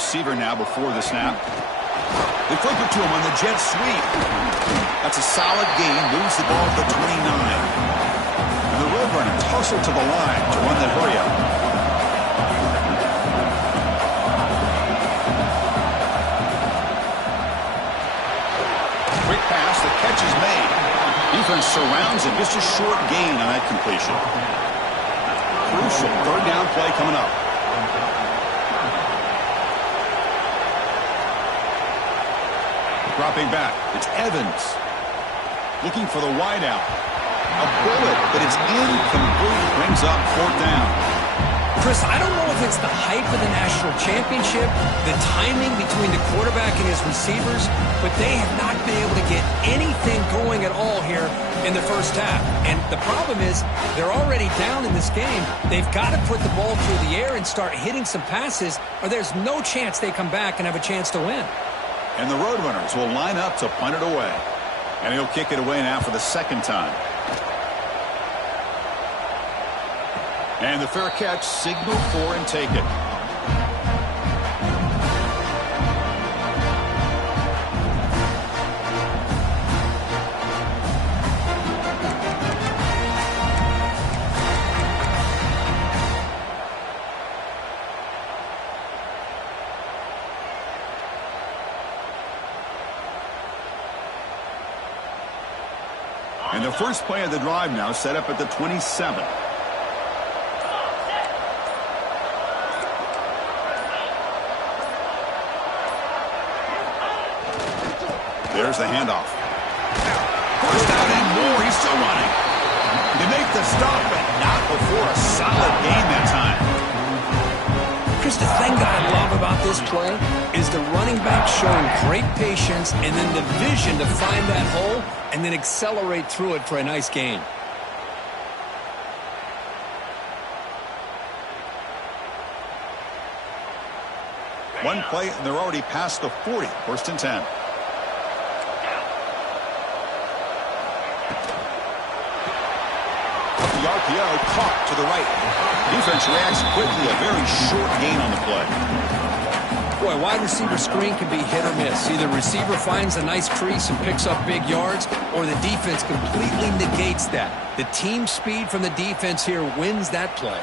receiver now before the snap. They flip it to him on the jet sweep. That's a solid gain. Moves the ball to the 29. And the Roadrunners hustle to the line to run the hurry-up. Quick pass. The catch is made. Defense surrounds him. Just a short gain on that completion. Crucial third down play coming up. Dropping back. It's Evans. Looking for the wideout. A bullet, but it's incomplete. Brings up fourth down. Chris, I don't know if it's the hype of the national championship, the timing between the quarterback and his receivers, but they have not been able to get anything going at all here in the first half. And the problem is they're already down in this game. They've got to put the ball through the air and start hitting some passes, or there's no chance they come back and have a chance to win. And the Roadrunners will line up to punt it away. And he'll kick it away now for the second time. And the fair catch, signal for and take it. And the first play of the drive now set up at the 27. There's the handoff. First down and more. He's still running. They make the stop, but not before a solid gain that time. Chris, the thing that I love about this play is the running back showing great patience and then the vision to find that hole and then accelerate through it for a nice gain. One play, and they're already past the 40. First and 10. The RPO caught to the right. Defense reacts quickly. A very short gain on the play. Boy, wide receiver screen can be hit or miss. Either receiver finds a nice crease and picks up big yards, or the defense completely negates that. The team speed from the defense here wins that play.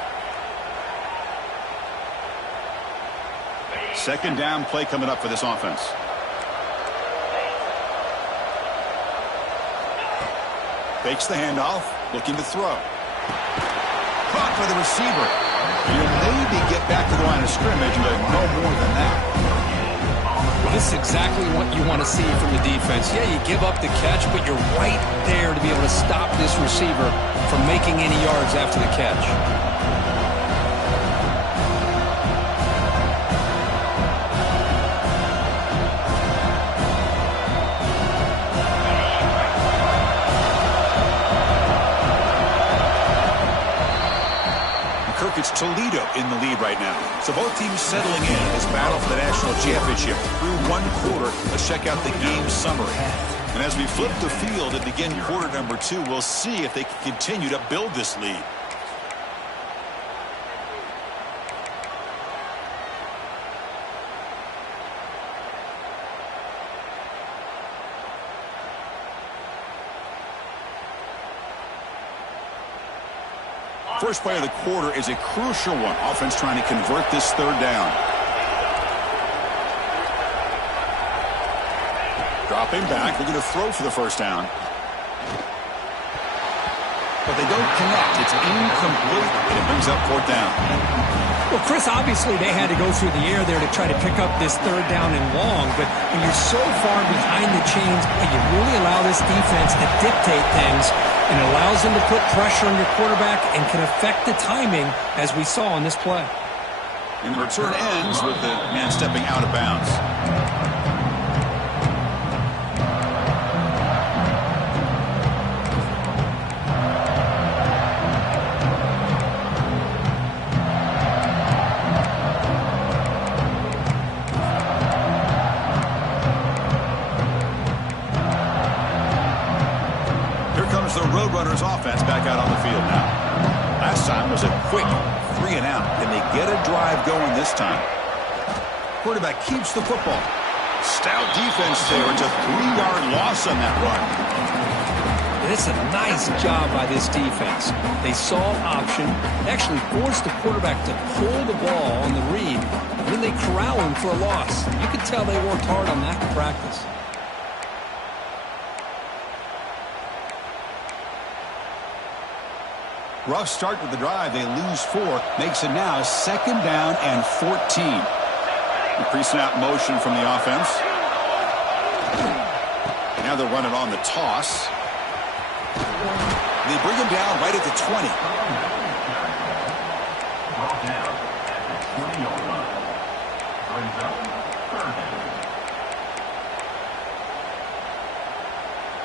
Second down play coming up for this offense. Fakes the handoff, looking to throw. Caught by the receiver. He'll maybe get back to the line of scrimmage, but no more than that. Well, this is exactly what you want to see from the defense. Yeah, you give up the catch, but you're right there to be able to stop this receiver from making any yards after the catch. It's Toledo in the lead right now. So both teams settling in this battle for the national championship. Through one quarter, let's check out the game summary. And as we flip the field and begin quarter number 2, we'll see if they can continue to build this lead. First play of the quarter is a crucial one. Offense trying to convert this third down. Dropping back, looking to throw for the first down. But they don't connect. It's incomplete, and it brings up fourth down. Well, Chris, obviously they had to go through the air there to try to pick up this third down and long, but when you're so far behind the chains, you really allow this defense to dictate things, and it allows them to put pressure on your quarterback and can affect the timing, as we saw on this play. And the return ends with the man stepping out of bounds. Roadrunners offense back out on the field now. Last time was a quick 3 and out. Can they get a drive going this time? Quarterback keeps the football. Stout defense there. It's a 3-yard loss on that run. And it's a nice job by this defense. They saw option, actually forced the quarterback to pull the ball on the read, and then they corral him for a loss. You could tell they worked hard on that in practice. Rough start with the drive. They lose 4. Makes it now 2nd down and 14. The pre-snap motion from the offense. Now they'll run it on the toss. They bring him down right at the 20.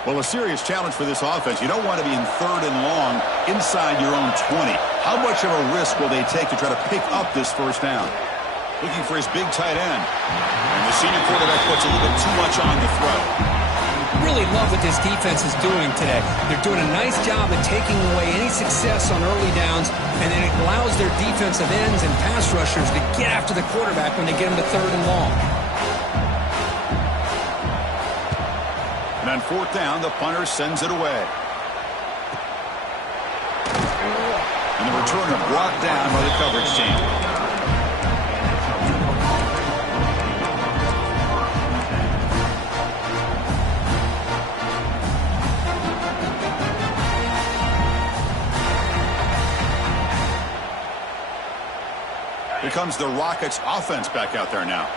Well, a serious challenge for this offense. You don't want to be in 3rd and long inside your own 20. How much of a risk will they take to try to pick up this 1st down? Looking for his big tight end. And the senior quarterback puts a little bit too much on the throw. Really love what this defense is doing today. They're doing a nice job of taking away any success on early downs, and then it allows their defensive ends and pass rushers to get after the quarterback when they get him to 3rd and long. And on 4th down, the punter sends it away. And the returner brought down by the coverage team. Here comes the Rockets offense back out there now.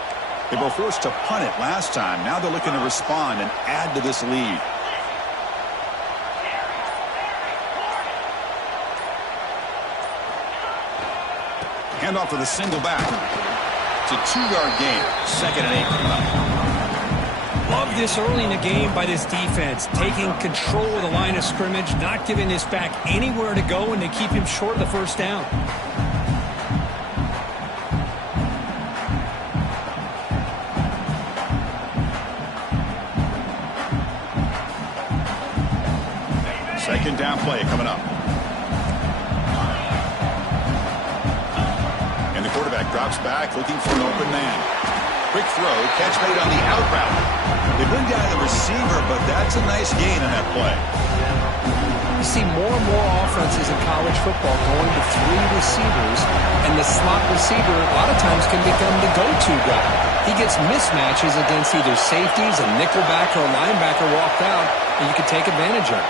They were forced to punt it last time. Now they're looking to respond and add to this lead. Handoff to the single back. It's a 2-yard gain. 2nd and 8 coming up. Love this early in the game by this defense. Taking control of the line of scrimmage, not giving this back anywhere to go, and they keep him short of the 1st down. Second down play coming up. And the quarterback drops back looking for an open man. Quick throw, catch made on the out route. They bring down the receiver, but that's a nice gain on that play. You see more and more offenses in college football going to 3 receivers, and the slot receiver a lot of times can become the go-to guy. He gets mismatches against either safeties, a nickelback, or a linebacker walked out, and you can take advantage of it.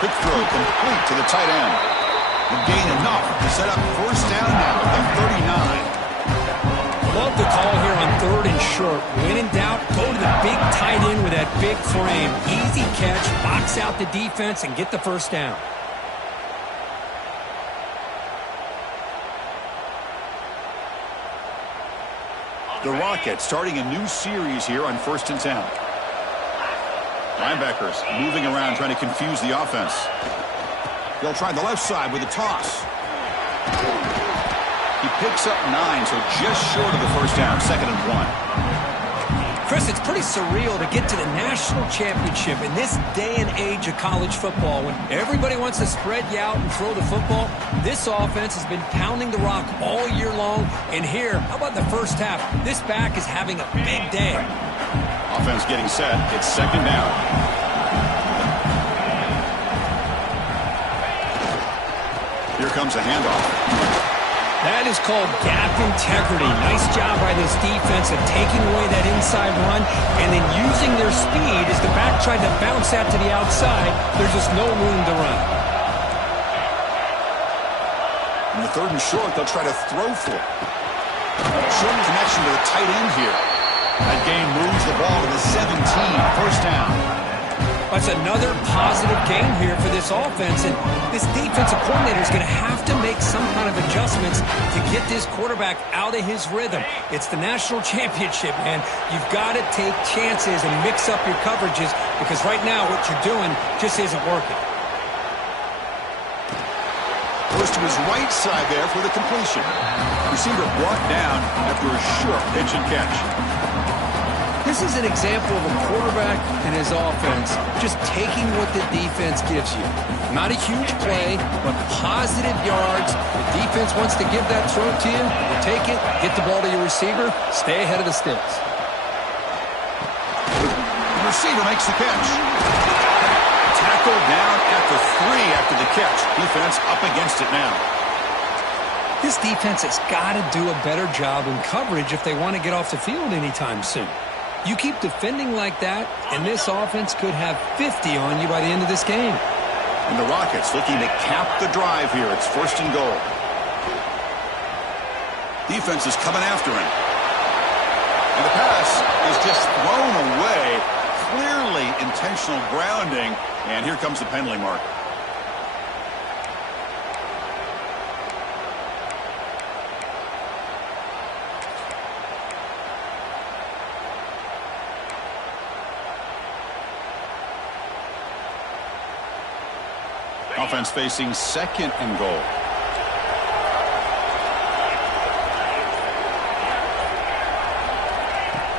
Quick throw complete to the tight end. And gain enough to set up 1st down now at the 39. Love the call here on 3rd and short. When in doubt, go to the big tight end with that big frame. Easy catch, box out the defense, and get the 1st down. The Rockets starting a new series here on 1st and 10. Linebackers moving around trying to confuse the offense. They'll try the left side with a toss. He picks up 9, so just short of the 1st down, 2nd and 1. Chris, it's pretty surreal to get to the national championship in this day and age of college football when everybody wants to spread you out and throw the football. This offense has been pounding the rock all year long, and here, how about the 1st half? This back is having a big day. Offense getting set. It's 2nd down. Here comes a handoff. That is called gap integrity. Nice job by this defense of taking away that inside run and then using their speed as the back tried to bounce that to the outside. There's just no room to run. In the 3rd and short, they'll try to throw for it. Short connection to the tight end here. That game moves the ball to the 17, 1st down. That's another positive game here for this offense, and this defensive coordinator is going to have to make some kind of adjustments to get this quarterback out of his rhythm. It's the national championship, man. You've got to take chances and mix up your coverages because right now what you're doing just isn't working. Goes to his right side there for the completion. Receiver brought down after a short pitch and catch. This is an example of a quarterback and his offense just taking what the defense gives you. Not a huge play, but positive yards. The defense wants to give that throw to you. You take it, get the ball to your receiver, stay ahead of the sticks. The receiver makes the catch. Tackled down at the 3 after the catch. Defense up against it now. This defense has got to do a better job in coverage if they want to get off the field anytime soon. You keep defending like that, and this offense could have 50 on you by the end of this game. And the Rockets looking to cap the drive here. It's 1st and goal. Defense is coming after him. And the pass is just thrown away. Clearly intentional grounding. And here comes the penalty mark. Offense facing 2nd and goal.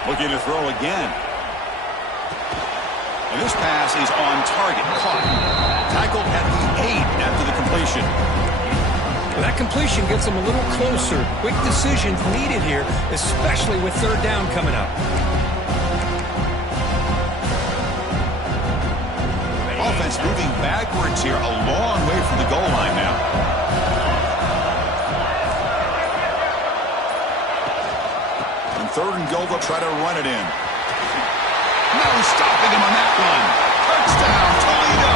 Looking to throw again. And this pass is on target. Caught. Tackled at the 8 after the completion. Well, that completion gets them a little closer. Quick decisions needed here, especially with 3rd down coming up. Offense moving backwards here, a long way from the goal line now. And 3rd and goal, they'll try to run it in. No stopping him on that one. Touchdown, Toledo.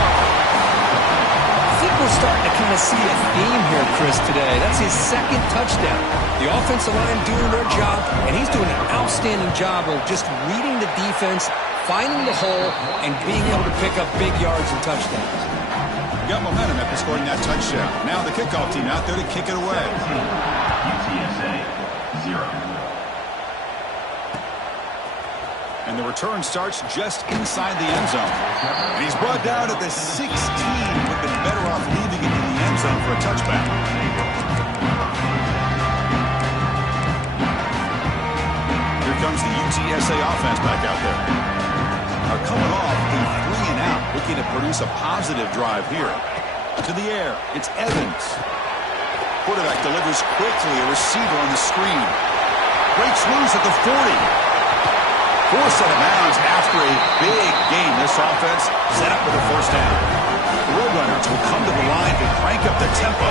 I think we're starting to kind of see a theme here, Chris, today. That's his 2nd touchdown. The offensive line doing their job, and he's doing an outstanding job of just reading the defense, finding the hole, and being able to pick up big yards and touchdowns. Got momentum after scoring that touchdown. Now the kickoff team out there to kick it away. UTSA 0. And the return starts just inside the end zone. And he's brought down at the 16. Would have been better off leaving it in the end zone for a touchback. Here comes the UTSA offense back out there. Now coming off a 3 and out, looking to produce a positive drive here. To the air, it's Evans. Quarterback delivers quickly, a receiver on the screen. Breaks loose at the 40. Forced out of bounds after a big game. This offense set up with a 1st down. The Roadrunners will come to the line to crank up the tempo.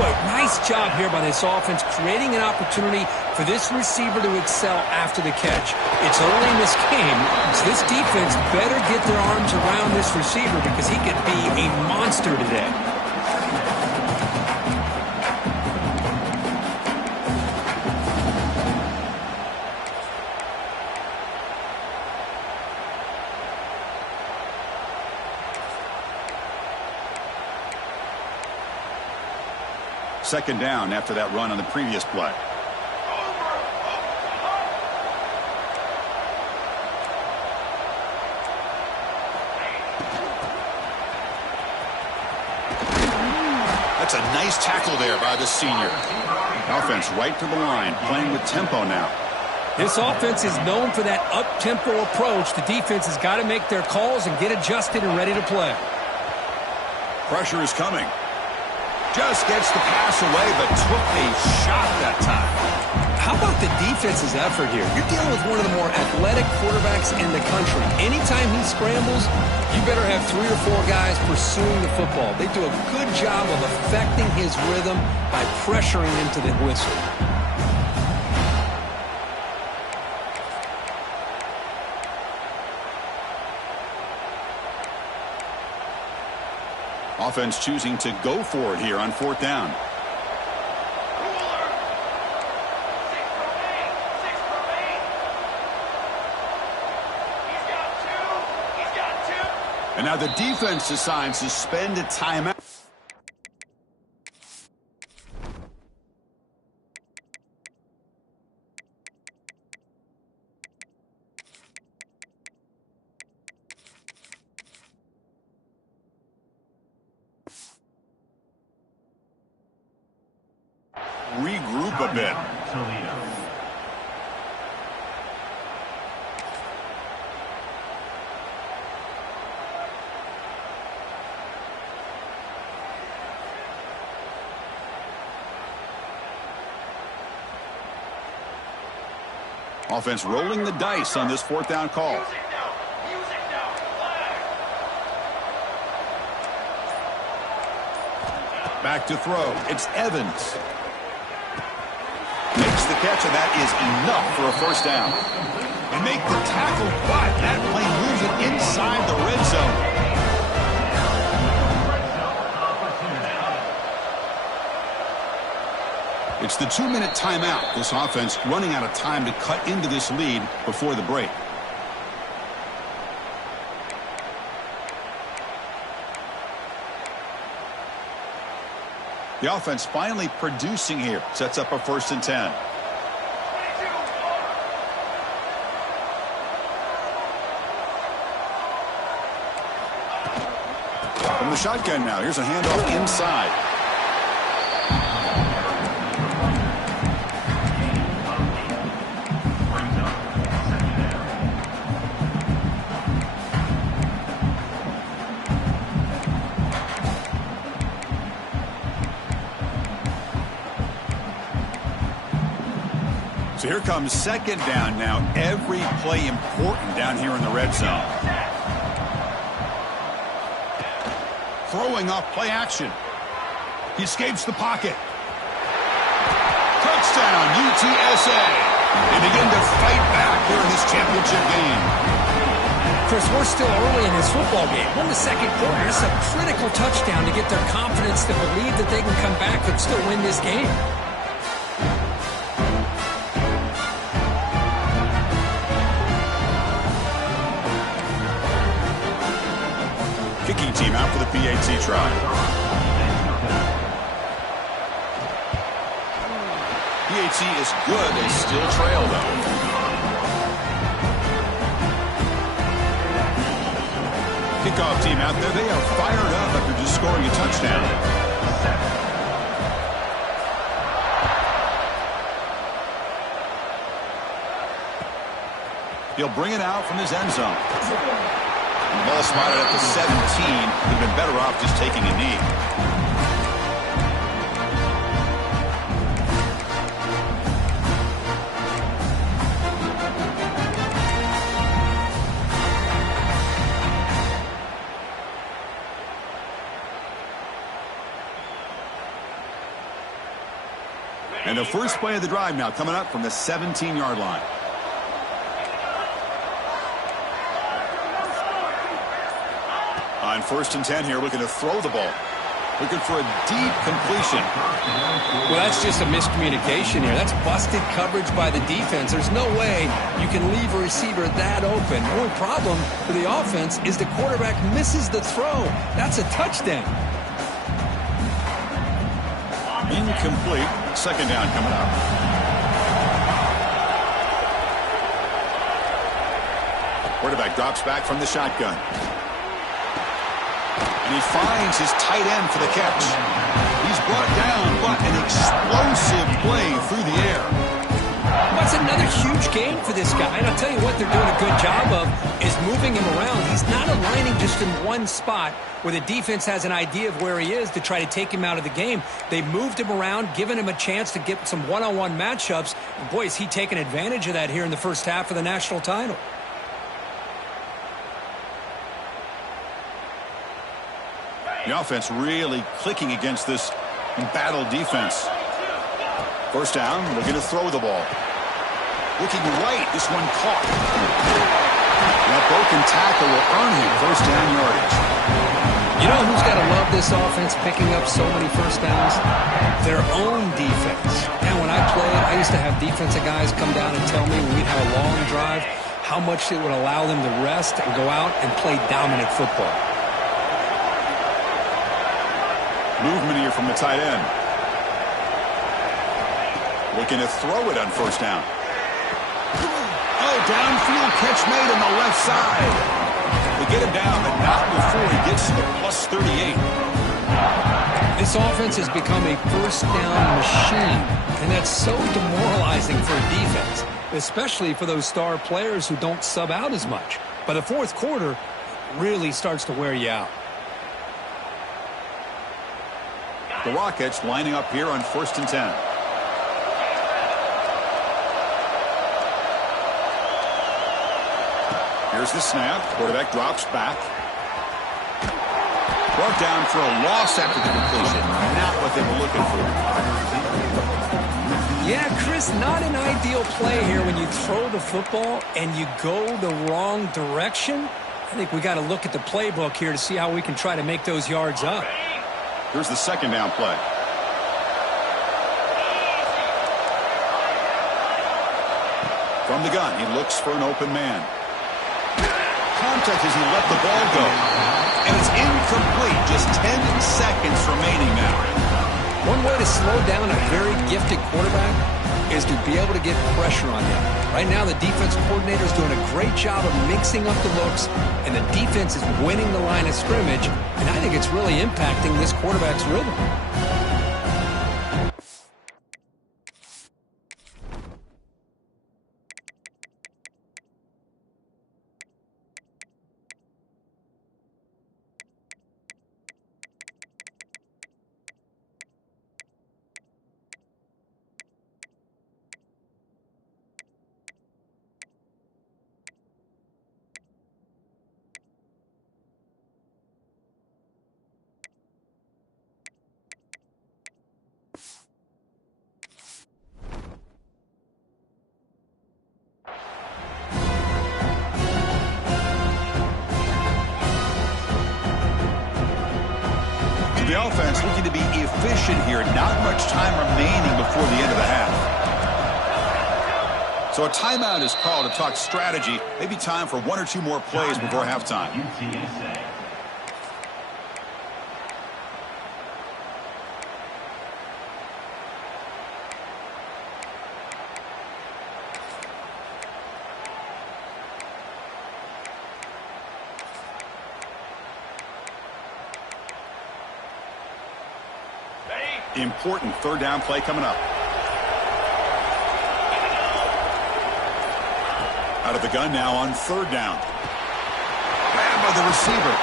Boy, nice job here by this offense, creating an opportunity for this receiver to excel after the catch. It's early in this game, so this defense better get their arms around this receiver because he could be a monster today. Second down after that run on the previous play. That's a nice tackle there by the senior. Offense right to the line, playing with tempo now. This offense is known for that up-tempo approach. The defense has got to make their calls and get adjusted and ready to play. Pressure is coming. Just gets the pass away, but took a shot that time. How about the defense's effort here? You're dealing with one of the more athletic quarterbacks in the country. Anytime he scrambles, you better have 3 or 4 guys pursuing the football. They do a good job of affecting his rhythm by pressuring him to the whistle. Offense choosing to go for it here on 4th down. And now the defense decides to spend a timeout. Regroup a bit. Offense rolling the dice on this fourth down call. Back to throw. It's Evans. Makes the catch, and that is enough for a first down. And make the tackle, but that play moves it inside the red zone. It's the 2-minute timeout. This offense running out of time to cut into this lead before the break. The offense finally producing here. Sets up a 1st and 10. From the shotgun now. Here's a handoff inside. So here comes 2nd down now. Every play important down here in the red zone. Throwing off play action. He escapes the pocket. Touchdown, UTSA. They begin to fight back here in this championship game. Chris, we're still early in this football game. We're in the 2nd quarter. It's a critical touchdown to get their confidence to believe that they can come back and still win this game. Kicking team out for the PAT try. PAT is good. They still trail, though. Kickoff team out there. They are fired up after just scoring a touchdown. He'll bring it out from his end zone. The ball spotted at the 17. Would have been better off just taking a knee. And the first play of the drive now coming up from the 17-yard line. On 1st and 10 here, looking to throw the ball. Looking for a deep completion. Well, that's just a miscommunication here. That's busted coverage by the defense. There's no way you can leave a receiver that open. The only problem for the offense is the quarterback misses the throw. That's a touchdown. Incomplete. 2nd down coming up. Quarterback drops back from the shotgun. And he finds his tight end for the catch. He's brought down, but an explosive play through the air. That's another huge game for this guy. And I'll tell you what they're doing a good job of is moving him around. He's not aligning just in one spot where the defense has an idea of where he is to try to take him out of the game. They moved him around, given him a chance to get some one-on-one matchups. And boy, is he taking advantage of that here in the first half of the national title. The offense really clicking against this battle defense. 1st down, looking to throw the ball. Looking right, this one caught. That broken tackle will earn him 1st down yardage. You know who's got to love this offense picking up so many first downs? Their own defense. And when I played, I used to have defensive guys come down and tell me when we'd have a long drive how much it would allow them to rest and go out and play dominant football. Movement here from the tight end. Looking to throw it on 1st down. Oh, downfield catch made on the left side. They get him down, but not before he gets to the plus 38. This offense has become a first down machine, and that's so demoralizing for a defense, especially for those star players who don't sub out as much. By the 4th quarter, it really starts to wear you out. The Rockets lining up here on 1st and 10. Here's the snap. Quarterback drops back. Brought down for a loss after the completion. Not what they were looking for. Yeah, Chris, not an ideal play here when you throw the football and you go the wrong direction. I think we got to look at the playbook here to see how we can try to make those yards up. Here's the second down play. From the gun, he looks for an open man. Contact as he let the ball go. And it's incomplete. Just 10 seconds remaining now. One way to slow down a very gifted quarterback is to be able to get pressure on him. Right now, the defense coordinator is doing a great job of mixing up the looks, and the defense is winning the line of scrimmage, and I think it's really impacting this quarterback's rhythm. The offense looking to be efficient here. Not much time remaining before the end of the half. So a timeout is called to talk strategy. Maybe time for one or two more plays before halftime. UTSA. Important third down play coming up. Out of the gun now on third down. Grabbed by the receiver.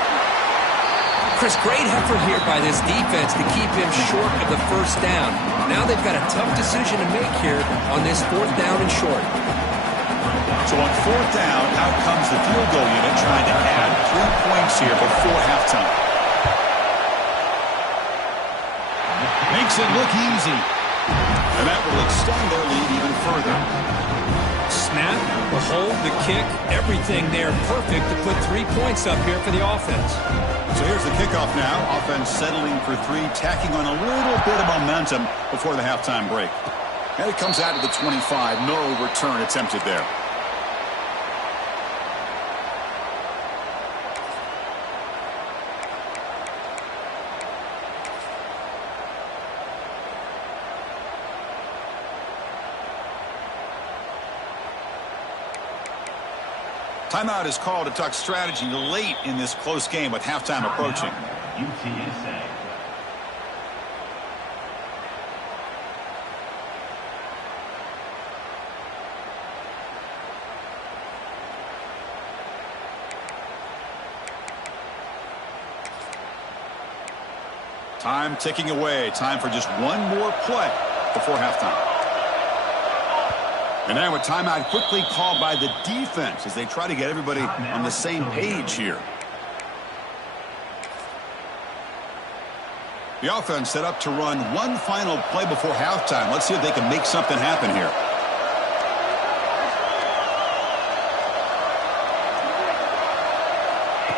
Chris, great effort here by this defense to keep him short of the first down. Now they've got a tough decision to make here on this fourth down and short. So on fourth down, out comes the field goal unit trying to add 3 points here before halftime. Makes it look easy. And that will extend their lead even further. Snap, the hold, the kick, everything there perfect to put 3 points up here for the offense. So here's the kickoff now. Offense settling for three, tacking on a little bit of momentum before the halftime break. And it comes out to the 25. No return attempted there. Timeout is called to talk strategy late in this close game with halftime approaching. UTSA. Time ticking away. Time for just one more play before halftime. And now a timeout quickly called by the defense as they try to get everybody on the same page here. The offense set up to run one final play before halftime. Let's see if they can make something happen here.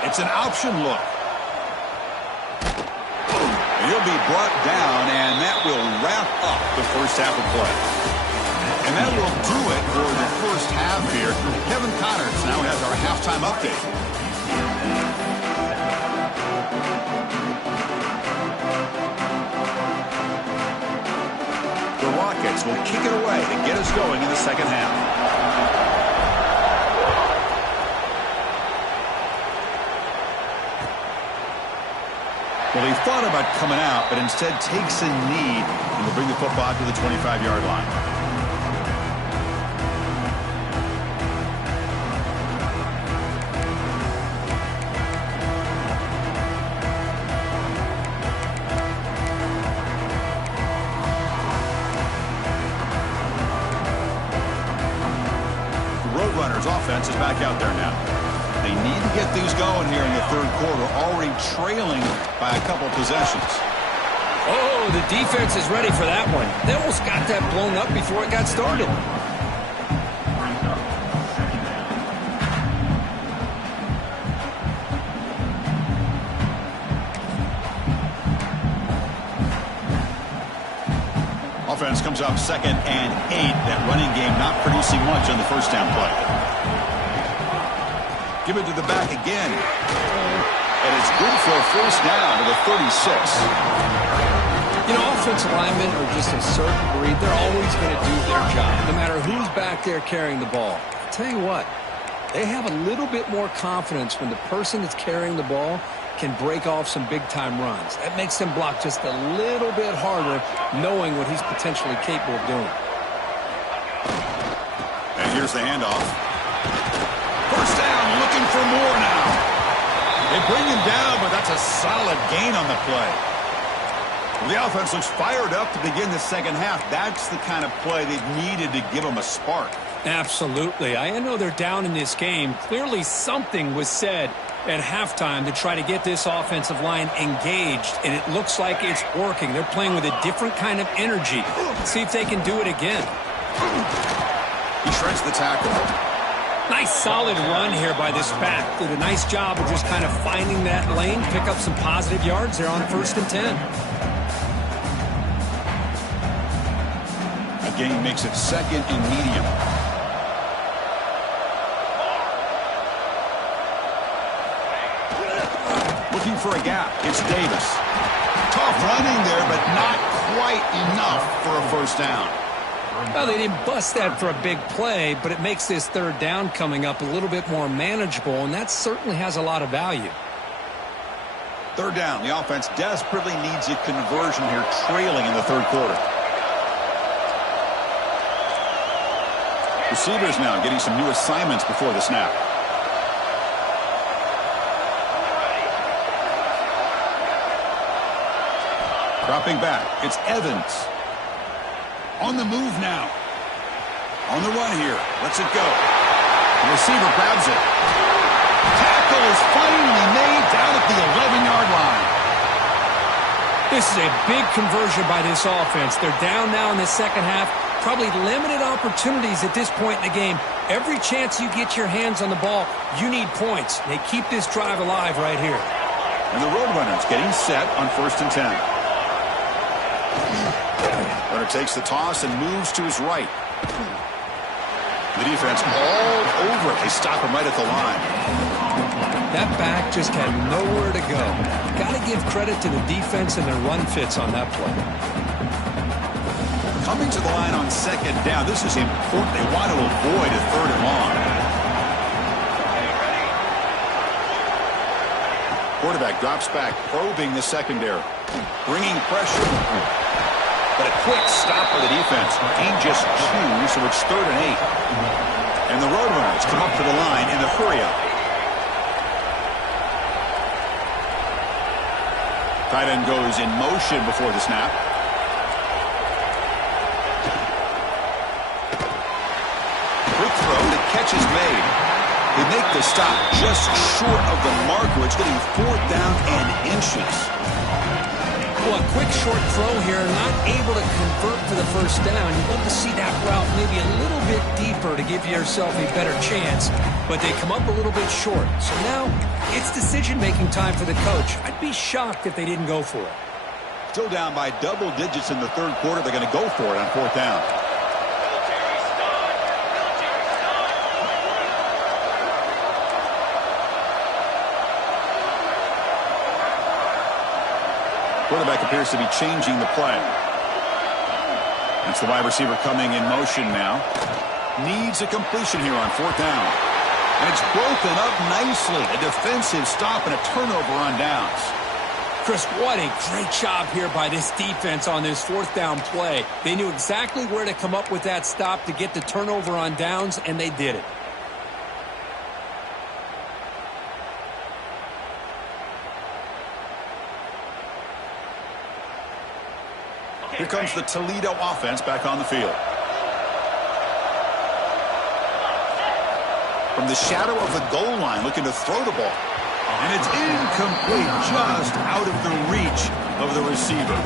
It's an option look. He'll be brought down, and that will wrap up the first half of play. And that will do it for the first half here. Kevin Connors now has our halftime update. The Rockets will kick it away to get us going in the second half. Well, he thought about coming out, but instead takes a knee and will bring the football to the 25-yard line. Roadrunners offense is back out there now. They need to get things going here in the third quarter, already trailing by a couple possessions. Oh, the defense is ready for that one. They almost got that blown up before it got started. Offense comes up 2nd and 8. That running game not producing much on the first down play. Give it to the back again. And it's good for a first down to the 36. You know, offensive linemen are just a certain breed. They're always going to do their job, no matter who's back there carrying the ball. I'll tell you what, they have a little bit more confidence when the person that's carrying the ball can break off some big-time runs. That makes them block just a little bit harder, knowing what he's potentially capable of doing. And here's the handoff. First down, looking for more now. They bring him down, but that's a solid gain on the play. Well, the offense looks fired up to begin the second half. That's the kind of play they've needed to give them a spark. Absolutely. I know they're down in this game. Clearly something was said at halftime to try to get this offensive line engaged, and it looks like it's working. They're playing with a different kind of energy. Let's see if they can do it again. He shreds the tackle. Nice solid run here by this back. Did a nice job of just kind of finding that lane, pick up some positive yards there on 1st and 10. A gain makes it 2nd and medium. Looking for a gap. It's Davis. Tough running there, but not quite enough for a first down. Well, they didn't bust that for a big play, but it makes this third down coming up a little bit more manageable, and that certainly has a lot of value. Third down. The offense desperately needs a conversion here, trailing in the third quarter. Receivers now getting some new assignments before the snap. Dropping back. It's Evans. On the move now. On the run here. Lets it go. The receiver grabs it. Tackle is finally made down at the 11-yard line. This is a big conversion by this offense. They're down now in the second half. Probably limited opportunities at this point in the game. Every chance you get your hands on the ball, you need points. They keep this drive alive right here. And the Roadrunners getting set on 1st and 10. Runner takes the toss and moves to his right. The defense all over it. They stop him right at the line. That back just had nowhere to go. Got to give credit to the defense and their run fits on that play. Coming to the line on 2nd down. This is important. They want to avoid a 3rd and long. Quarterback drops back, probing the secondary. Bringing pressure. But a quick stop by the defense. Gain just 2, so it's 3rd and 8. And the Roadrunners come up to the line in the hurry-up. Tight end goes in motion before the snap. Quick throw, the catch is made. They make the stop just short of the marker. It's getting 4th down and inches. Well, a quick short throw here, not able to convert for the first down. You'd love to see that route maybe a little bit deeper to give yourself a better chance, but they come up a little bit short. So now it's decision-making time for the coach. I'd be shocked if they didn't go for it. Still down by double digits in the third quarter. They're going to go for it on 4th down. Quarterback appears to be changing the play. It's the wide receiver coming in motion now. Needs a completion here on 4th down. And it's broken up nicely. A defensive stop and a turnover on downs. Chris, what a great job here by this defense on this 4th down play. They knew exactly where to come up with that stop to get the turnover on downs, and they did it. Here comes the Toledo offense back on the field. from the shadow of the goal line, looking to throw the ball. And it's incomplete, just out of the reach of the receiver.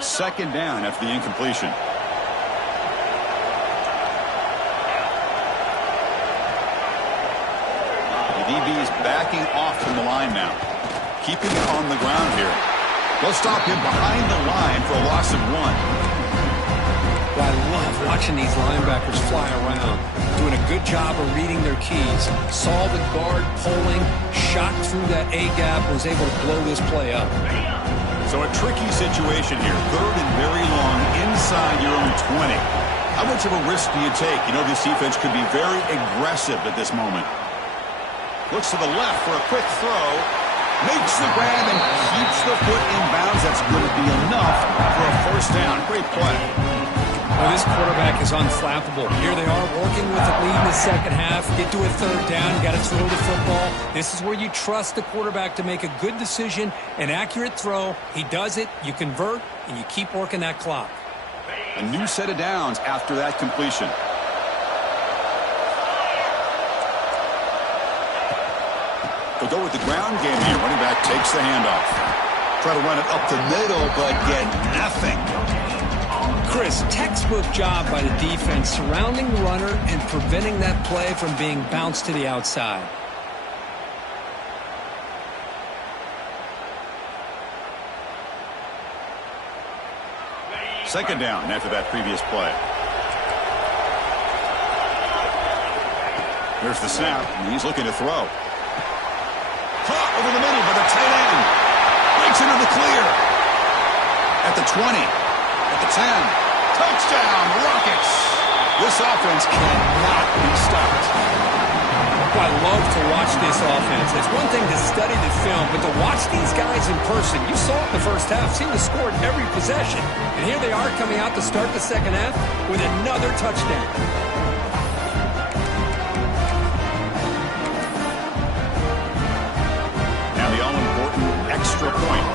Second down after the incompletion. The DB is backing off from the line now. Keeping it on the ground here. They'll stop him behind the line for a loss of 1. Well, I love watching these linebackers fly around, doing a good job of reading their keys. Saw the guard pulling, shot through that A-gap, was able to blow this play up. So a tricky situation here. 3rd and very long inside your own 20. How much of a risk do you take? You know, this defense could be very aggressive at this moment. Looks to the left for a quick throw. Makes the grab and keeps the foot in bounds. That's going to be enough for a first down. Great play. Well, this quarterback is unflappable. Here they are working with the lead in the second half. Get to a 3rd down. You got to throw the football. This is where you trust the quarterback to make a good decision, an accurate throw. He does it. You convert, and you keep working that clock. A new set of downs after that completion. They'll go with the ground game here. Running back takes the handoff. Try to run it up the middle, but get nothing. Chris, textbook job by the defense surrounding the runner and preventing that play from being bounced to the outside. Second down after that previous play. Here's the snap, and he's looking to throw. Caught over the middle by the tight end. Breaks into the clear. At the 20. At the 10. Touchdown, Rockets. This offense cannot be stopped. I love to watch this offense. It's one thing to study the film, but to watch these guys in person, you saw it in the first half, seemed to score every possession. And here they are coming out to start the second half with another touchdown. Now the all-important extra point.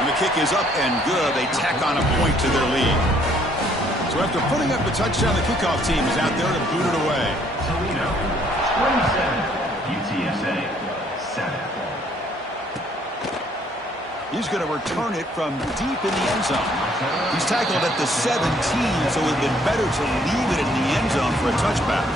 And the kick is up and good. They tack on a point to their lead. So after putting up a touchdown, the kickoff team is out there to boot it away. Toledo, 27, UTSA, 7. He's going to return it from deep in the end zone. He's tackled at the 17, so it would have been better to leave it in the end zone for a touchback.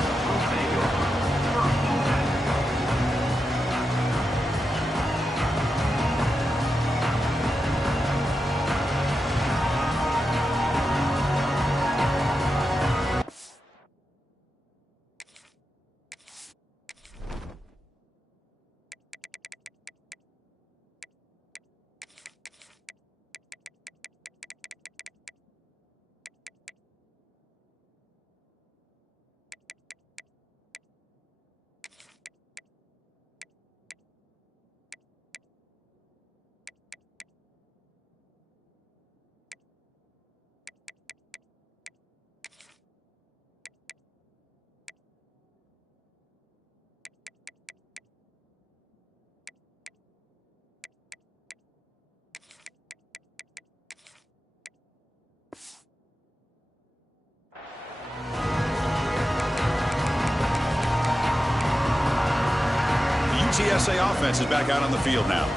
UTSA offense is back out on the field now.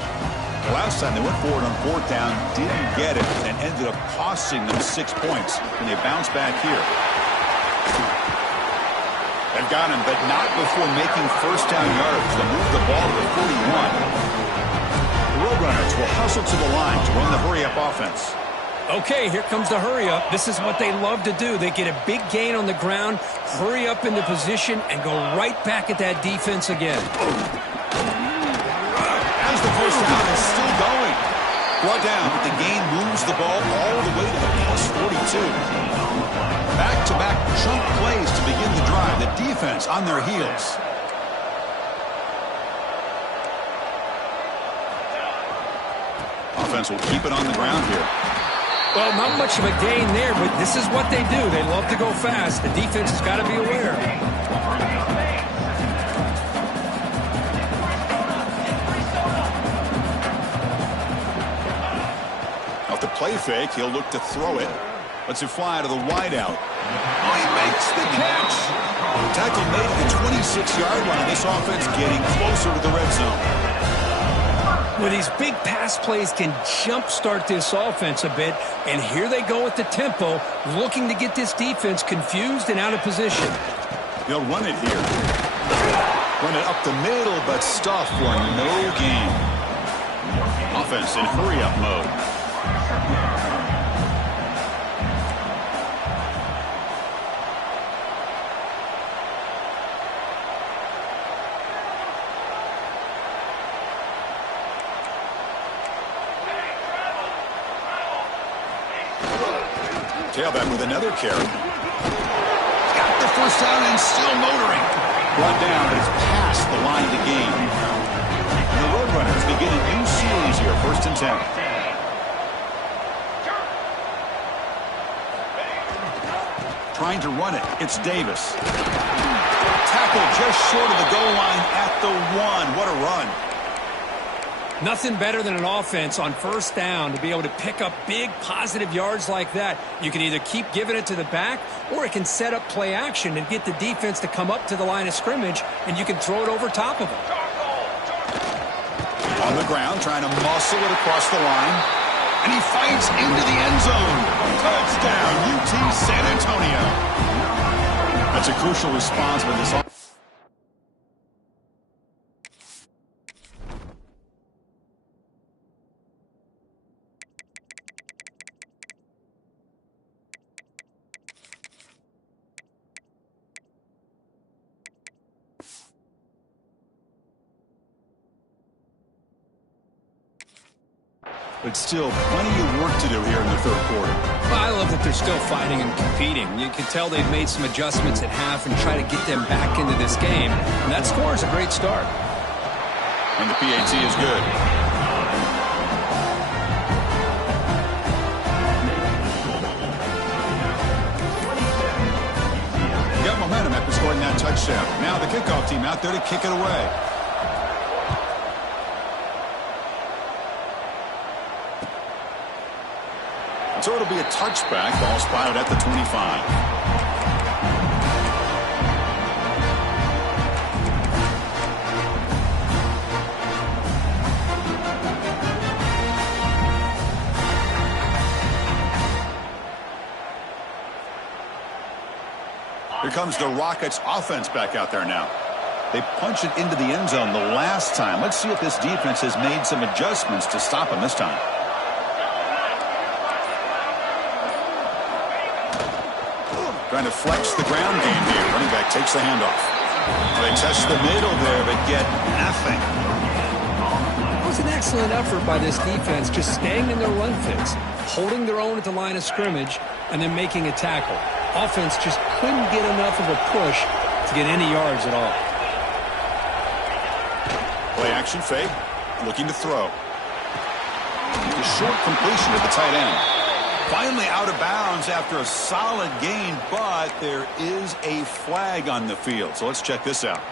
The last time they went forward on 4th down, didn't get it, and ended up costing them 6 points. And they bounce back here. They've got him, but not before making first down yards to move the ball to the 41. The Roadrunners will hustle to the line to run the hurry-up offense. Okay, here comes the hurry up. This is what they love to do. They get a big gain on the ground, hurry up into position, and go right back at that defense again. As the first down is still going. Brought down, but the gain moves the ball all the way to the plus 42. Back-to-back chunk plays to begin the drive. The defense on their heels. On offense will keep it on the ground here. Well, not much of a gain there, but this is what they do. They love to go fast. The defense has got to be aware. Off the play fake, he'll look to throw it. Lets it fly to the wideout. Oh, he makes the catch. Tackle made at the 26-yard line. This offense getting closer to the red zone. Well, these big pass plays can jumpstart this offense a bit, and here they go with the tempo, looking to get this defense confused and out of position. They'll run it here. Run it up the middle, but stuff for no gain. Offense in hurry-up mode. Tailback with another carry. Got the first down and still motoring. Brought down, but it's past the line of the game. And the Roadrunners begin a new series here, 1st and 10. Trying to run it. It's Davis. Tackle just short of the goal line at the 1. What a run. Nothing better than an offense on 1st down to be able to pick up big positive yards like that. You can either keep giving it to the back, or it can set up play action and get the defense to come up to the line of scrimmage, and you can throw it over top of them. On the ground, trying to muscle it across the line. And he fights into the end zone. Touchdown, UT San Antonio. That's a crucial response with this offense. But still plenty of work to do here in the 3rd quarter. Well, I love that they're still fighting and competing. You can tell they've made some adjustments at half and try to get them back into this game. And that score is a great start. And the PAT is good. Got momentum after scoring that touchdown. Now the kickoff team out there to kick it away. So it'll be a touchback. Ball spotted at the 25. Here comes the Rockets offense back out there now. They punched it into the end zone the last time. Let's see if this defense has made some adjustments to stop them this time. Trying to flex the ground game here. Running back takes the handoff. They test the middle there, but get nothing. It was an excellent effort by this defense, just staying in their run fits, holding their own at the line of scrimmage, and then making a tackle. Offense just couldn't get enough of a push to get any yards at all. Play action fake. Looking to throw. A short completion to the tight end. Finally out of bounds after a solid gain, but there is a flag on the field. So let's check this out.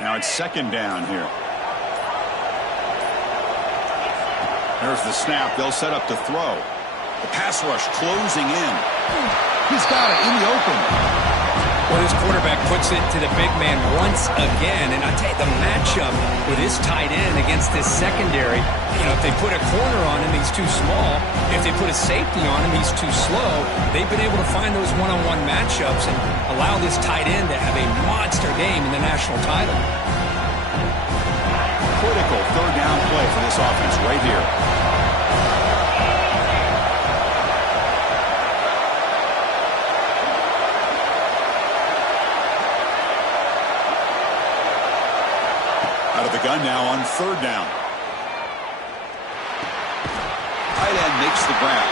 Now it's 2nd down here. There's the snap. They'll set up to throw. The pass rush closing in. He's got it in the open. Well, his quarterback puts it to the big man once again. And I tell you, the matchup with his tight end against this secondary, you know, if they put a corner on him, he's too small. If they put a safety on him, he's too slow. They've been able to find those one-on-one matchups and allow this tight end to have a monster game in the national title. Critical 3rd down play for this offense right here. now on 3rd down. Tight end makes the grab.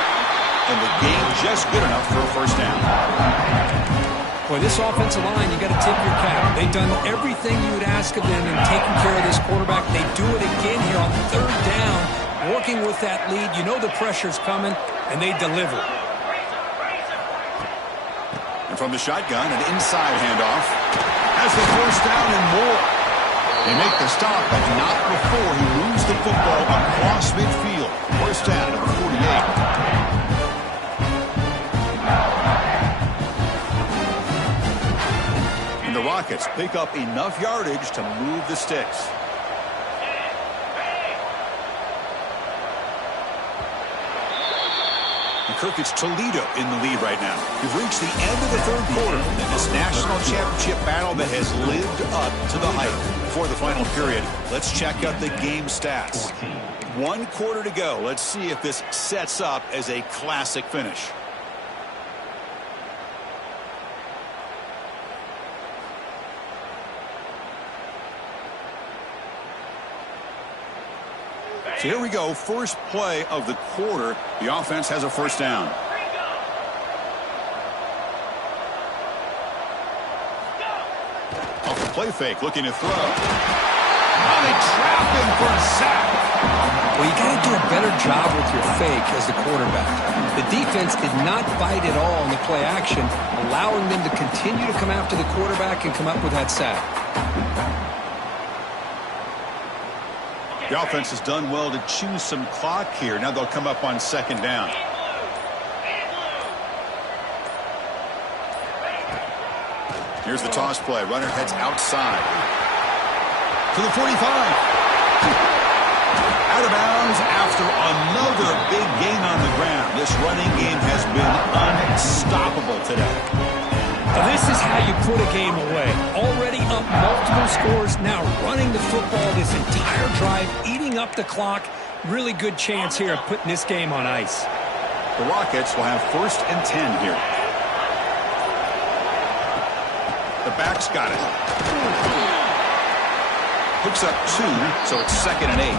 And the game just good enough for a 1st down. Boy, this offensive line, you got to tip your cap. They've done everything you would ask of them in taking care of this quarterback. They do it again here on 3rd down, working with that lead. You know the pressure's coming, and they deliver. And from the shotgun, an inside handoff. Has the 1st down and more. They make the stop, but not before he moves the football across midfield. 1st down at the 48. And the Rockets pick up enough yardage to move the sticks. And Kirk, it's Toledo in the lead right now. We've reached the end of the 3rd quarter in this national championship battle that has lived up to the hype. Before the final period, let's check out the game stats. 1 quarter to go. Let's see if this sets up as a classic finish. So here we go, first play of the quarter. The offense has a 1st down. Off the play fake, looking to throw. Oh, they trap him for a sack. Well, you got to do a better job with your fake as the quarterback. The defense did not bite at all in the play action, allowing them to continue to come after the quarterback and come up with that sack. The offense has done well to choose some clock here. Now they'll come up on 2nd down. Here's the toss play. Runner heads outside. To the 45. Out of bounds after another big gain on the ground. This running game has been unstoppable today. Now this is how you put a game away. Already up multiple scores, now running the football this entire drive, eating up the clock. Really good chance here of putting this game on ice. The Rockets will have 1st and 10 here. The back's got it. Hooks up 2, so it's 2nd and 8.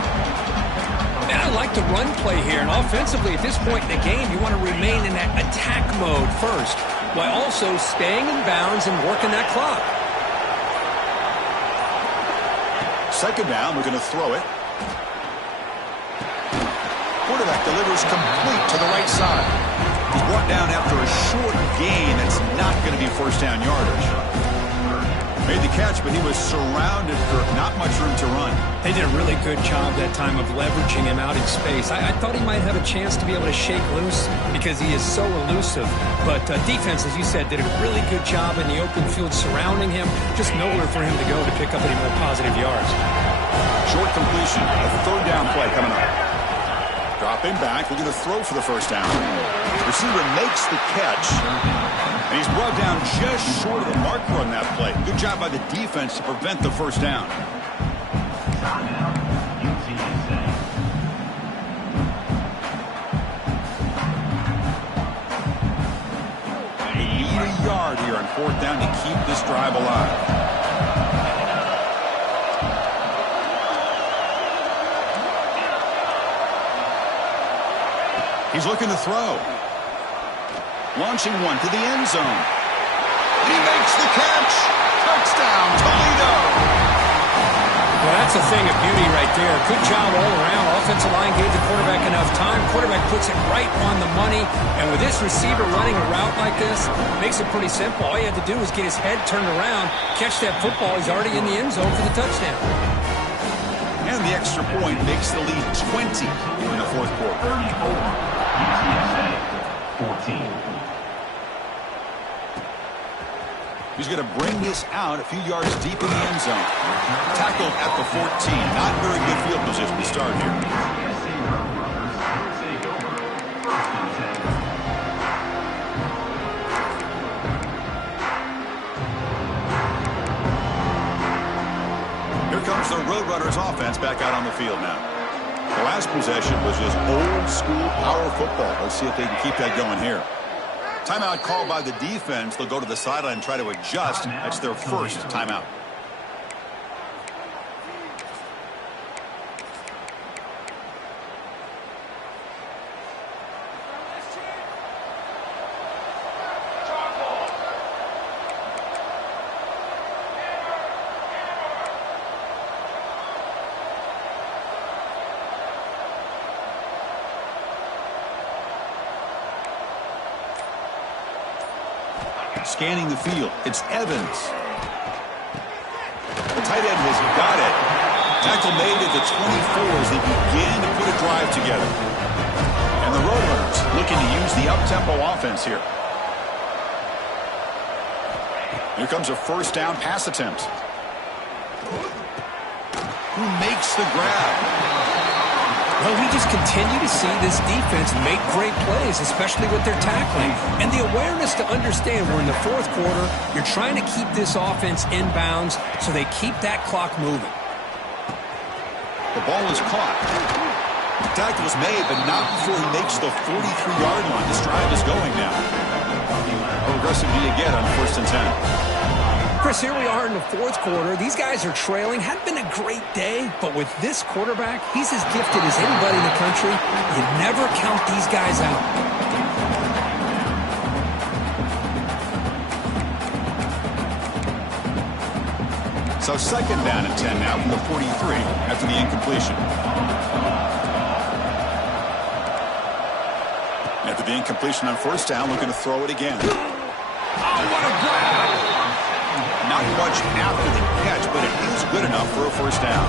And I like the run play here. And offensively, at this point in the game, you want to remain in that attack mode first, while also staying in bounds and working that clock. 2nd down, we're going to throw it. Quarterback delivers complete to the right side. He's brought down after a short gain. That's not going to be 1st down yardage. Made the catch, but he was surrounded for not much room to run. They did a really good job that time of leveraging him out in space. I thought he might have a chance to be able to shake loose because he is so elusive. But defense, as you said, did a really good job in the open field surrounding him. Just nowhere for him to go to pick up any more positive yards. Short completion. A 3rd down play coming up. Dropping back. We're going to throw for the 1st down. The receiver makes the catch. And he's brought down just short of the marker on that play. Good job by the defense to prevent the 1st down. They need a yard here on 4th down to keep this drive alive. He's looking to throw. Launching one to the end zone. He makes the catch. Touchdown, Toledo. Well, that's a thing of beauty right there. Good job all around. Offensive line gave the quarterback enough time. Quarterback puts it right on the money. And with this receiver running a route like this, makes it pretty simple. All you had to do was get his head turned around, catch that football. He's already in the end zone for the touchdown. And the extra point makes the lead 20 in the 4th quarter. 34, UTSA 14. He's going to bring this out a few yards deep in the end zone. Tackled at the 14. Not very good field position to start here. Here comes the Roadrunners offense back out on the field now. The last possession was just old school power football. Let's see if they can keep that going here. Timeout called by the defense. They'll go to the sideline and try to adjust. That's their first timeout. Scanning the field, it's Evans. The tight end has got it. Tackle made at the 24 as they begin to put a drive together. And the Roadrunners looking to use the up-tempo offense here. Here comes a first down pass attempt. Who makes the grab? Well, we just continue to see this defense make great plays, especially with their tackling. And the awareness to understand we're in the fourth quarter, you're trying to keep this offense in bounds so they keep that clock moving. The ball is caught. The tackle is made, but not before he makes the 43-yard line. This drive is going now. How aggressive do you get on 1st and 10? Chris, here we are in the fourth quarter. These guys are trailing. Hadn't been a great day, but with this quarterback, he's as gifted as anybody in the country. You never count these guys out. So 2nd down and 10 now from the 43 after the incompletion. After the incompletion on 1st down, looking to throw it again. Oh, what a grab! Not much after the catch, but it is good enough for a 1st down.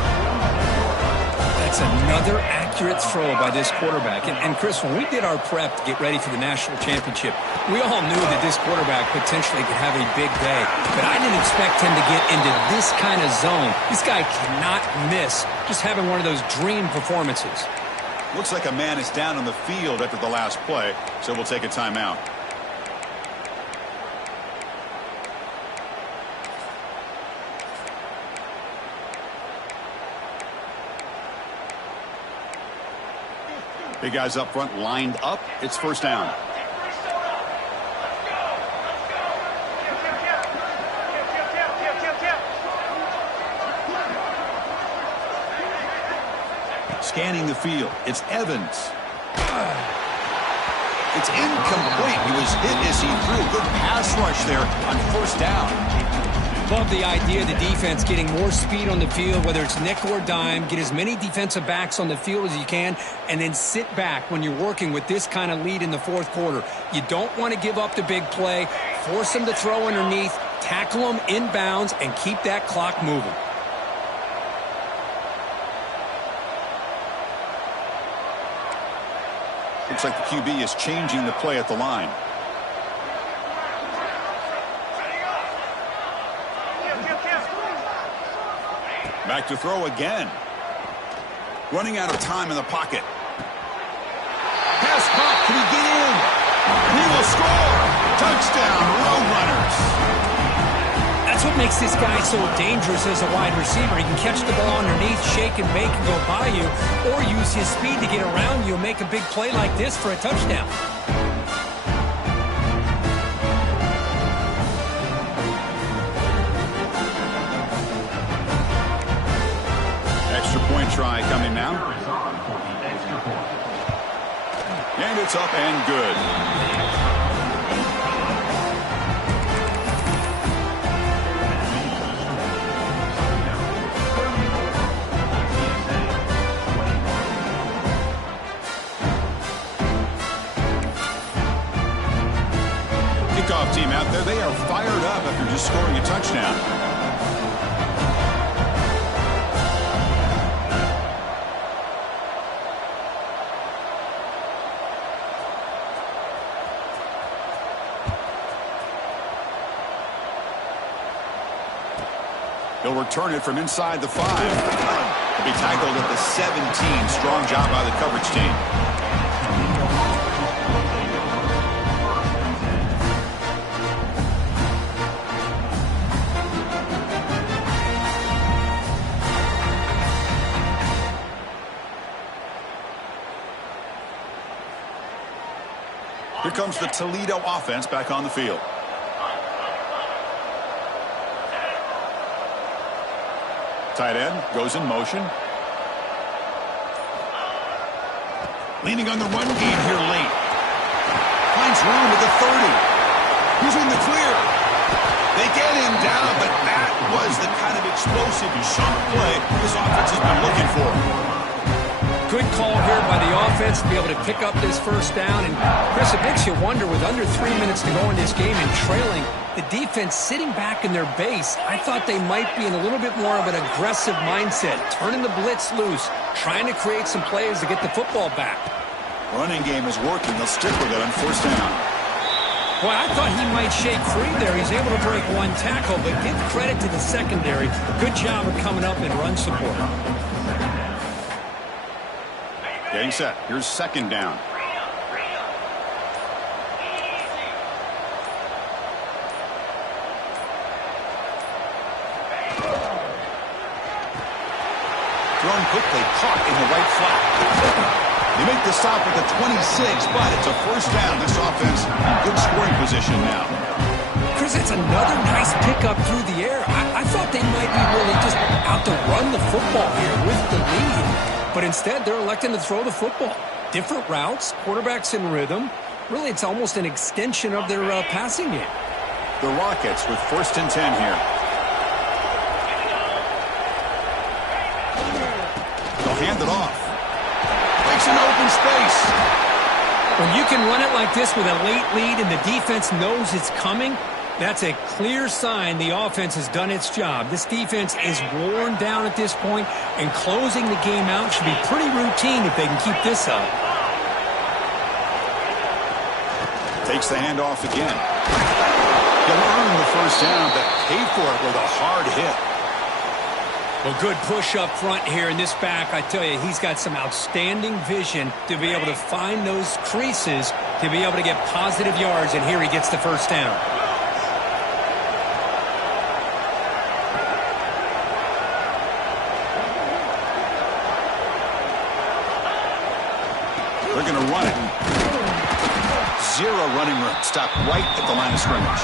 That's another accurate throw by this quarterback. And Chris, when we did our prep to get ready for the national championship, we all knew that this quarterback potentially could have a big day. But I didn't expect him to get into this kind of zone. This guy cannot miss just having one of those dream performances. Looks like a man is down on the field after the last play, so we'll take a timeout. Big guys up front lined up. It's 1st down. Scanning the field. It's Evans. It's incomplete. He was hit as he threw. Good pass rush there on 1st down. Love the idea of the defense getting more speed on the field, whether it's nickel or dime. Get as many defensive backs on the field as you can, and then sit back when you're working with this kind of lead in the fourth quarter. You don't want to give up the big play. Force them to throw underneath, tackle them inbounds, and keep that clock moving. Looks like the QB is changing the play at the line. Back to throw again. Running out of time in the pocket. Pass caught. Can he get in? He will score. Touchdown, Roadrunners. That's what makes this guy so dangerous as a wide receiver. He can catch the ball underneath, shake and bake and go by you, or use his speed to get around you and make a big play like this for a touchdown. Point try coming now. And it's up and good. Kickoff team out there. They are fired up after just scoring a touchdown. He'll return it from inside the 5. He'll be tackled at the 17. Strong job by the coverage team. Here comes the Toledo offense back on the field. Tight end goes in motion. Leaning on the run game here late. Finds room at the 30. He's in the clear. They get him down, but that was the kind of explosive chunk play this offense has been looking for. good call here by the offense to be able to pick up this first down. And, Chris, it makes you wonder, with under 3 minutes to go in this game and trailing, the defense sitting back in their base, I thought they might be in a little bit more of an aggressive mindset, turning the blitz loose, trying to create some plays to get the football back. Running game is working. They'll stick with it on first down. Well, I thought he might shake free there. He's able to break one tackle, but give credit to the secondary. Good job of coming up and run support. Getting set. Here's second down. Thrown quickly, caught in the right flat. They make the stop at the 26, but it's a first down. This offense in good scoring position now. Chris, it's another nice pickup through the air. I thought they might be really just out to run the football here with the lead. But instead, they're electing to throw the football. Different routes, quarterbacks in rhythm. Really, it's almost an extension of their passing game. The Rockets with first and 10 here. They'll hand it off. Makes an open space. When you can run it like this with a late lead and the defense knows it's coming, that's a clear sign the offense has done its job. This defense is worn down at this point, and closing the game out should be pretty routine if they can keep this up. Takes the handoff again. He'll earn the first down, but pay for it with a hard hit. Well, good push up front here in this back. I tell you, he's got some outstanding vision to be able to find those creases, to be able to get positive yards, and here he gets the first down. They're going to run it. Zero running room. Stop right at the line of scrimmage.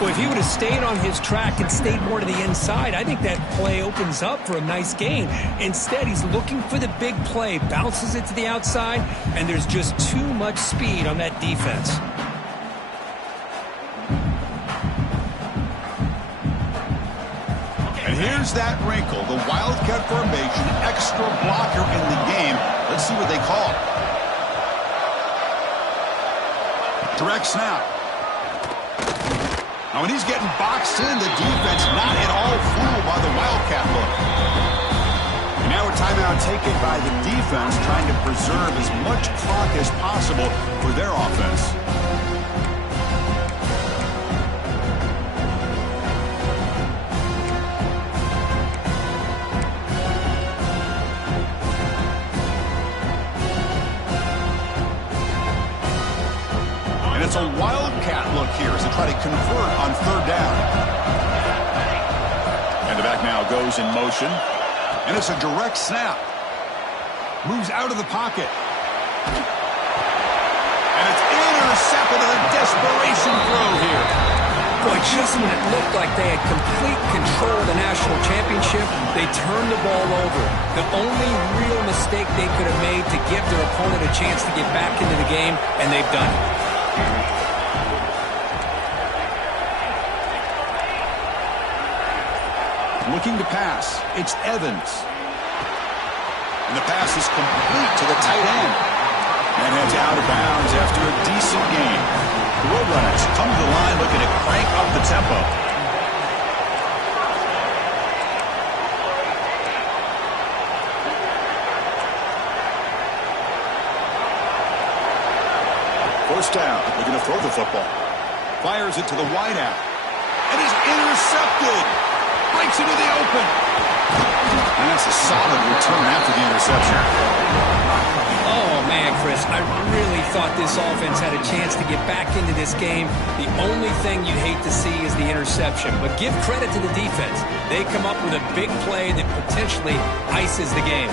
Well, if he would have stayed on his track and stayed more to the inside, I think that play opens up for a nice gain. Instead, he's looking for the big play, bounces it to the outside, and there's just too much speed on that defense. And here's that wrinkle, the Wildcat formation, extra blocker in the game. Let's see what they call. Direct snap. Now, when he's getting boxed in, the defense not at all fooled by the Wildcat look. And now a timeout taken by the defense, trying to preserve as much clock as possible for their offense. It's a Wildcat look here as they try to convert on third down. And the back now goes in motion. And it's a direct snap. Moves out of the pocket. And it's intercepted in a desperation throw here. Boy, just when it looked like they had complete control of the national championship, they turned the ball over. The only real mistake they could have made to give their opponent a chance to get back into the game, and they've done it. Looking to pass. It's Evans. And the pass is complete to the tight end. And heads out of bounds after a decent game. The Roadrunners come to the line looking to crank up the tempo. First down. They're going to throw the football. Fires it to the wideout. And is intercepted. Breaks into the open. And that's a solid return after the interception. Oh, man, Chris, I really thought this offense had a chance to get back into this game. The only thing you hate to see is the interception. But give credit to the defense. They come up with a big play that potentially ices the game.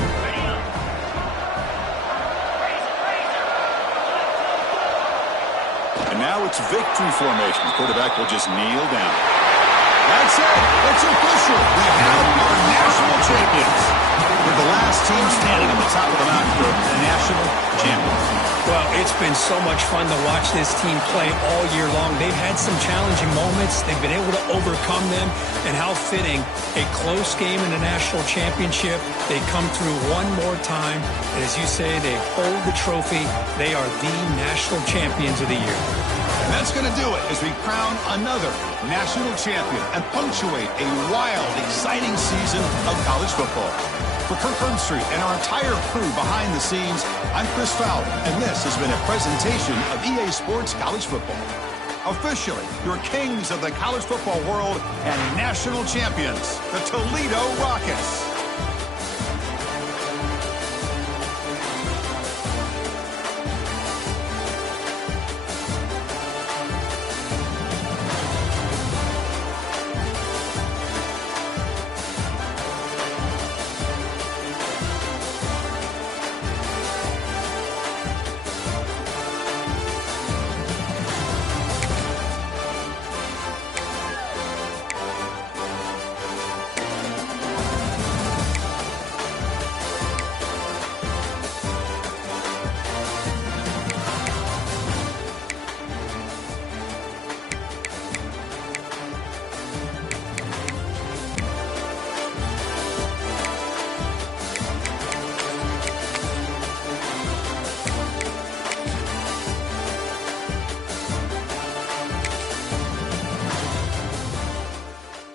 And now it's victory formation. The quarterback will just kneel down. That's it. It's official. We have our national champions. We're the last team standing at the top of the mountain, the national champions. Well, It's been so much fun to watch this team play all year long. They've had some challenging moments. They've been able to overcome them. And how fitting, a close game in the national championship. They come through one more time. And as you say, they hold the trophy. They are the national champions of the year. And that's going to do it as we crown another national champion and punctuate a wild, exciting season of college football. For Kirk Herbstreit and our entire crew behind the scenes, I'm Chris Fowler, and this has been a presentation of EA Sports College Football. Officially, your kings of the college football world and national champions, the Toledo Rockets.